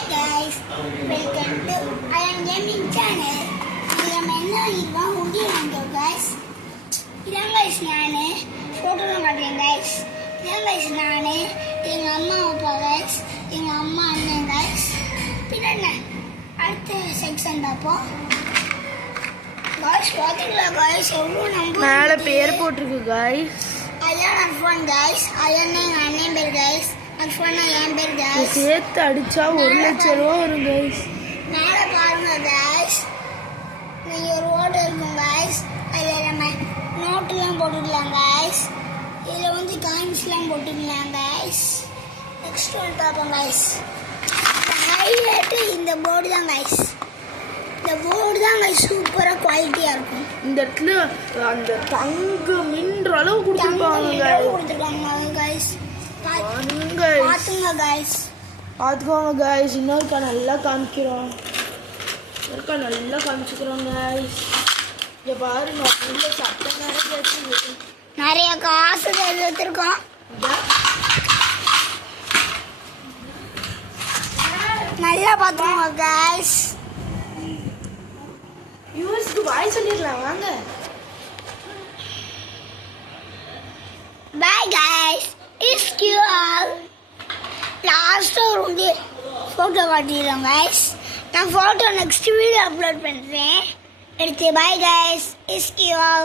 Hi guys, welcome to I am Gaming channel. நம்ம என்ன பண்ணிருக்கோம் உண்டி வாங்கிட்டோம் guys. இதான் guys நானு போட்டோலாம் காட்டுறேன் guys. இதான் guys நானு எங்க அம்மா அப்பா guys, எங்க அம்மா அண்ணன் guys. பின்ன அடுத்த செக்ஷன் பார்ப்போம். guys பாத்தீங்களா guys எவ்வளவு நம்பர் மேல பேர் போட்டுருக்கு guys. அதான் அர்ஃபான் guys. அதான் எங்க அண்ணன் பேர் guys. அர்ஃபானா என் பேர் guys. சேர்த்து அடிச்சா 1 லட்சம் ரூபா வரும் guys. மேல பாருங்க guys. நீங்க ஒரு ஓட்டு இருக்கும் guys. அதுல நம்ம நோட்லாம் போட்டுக்கலாம் guys. இதுல வந்து காயின்ஸ்லாம் போட்டுக்கலாம் guys. நெக்ஸ்ட் ஒன் பார்ப்போம் guys. ஹைலைட் இந்த போர்டு தான் guys. இந்த போர்டு தான் guys சூப்பரா குவாலிட்டியா இருக்கும். இந்த இடத்துல அந்த தங்க மின்ற அளவு கொடுத்துருக்காங்க guys. பாருங்க guys. பார்த்துக்கோங்க guys. இன்னொருக்கா நல்லா காமிக்கிறோம். இன்னொருக்கா நல்லா காமிச்சுக்கிறோம் guys. இங்க பாருங்க உள்ள சட்டை நிறைய காசு எடுத்துருக்கோம். நல்லா பார்த்துக்கோங்க guys. வியூவர்ஸ்க்கு பாய் சொல்லிடலாம் வாங்க. Bye guys. It's all. Last ஒரு ஃபோட்டோ காட்டிடுறோம் guys. நான் ஃபோட்டோ நெக்ஸ்ட் வீடியோ அப்லோட் பண்ணுறேன். எடுத்து bye guys. It's all.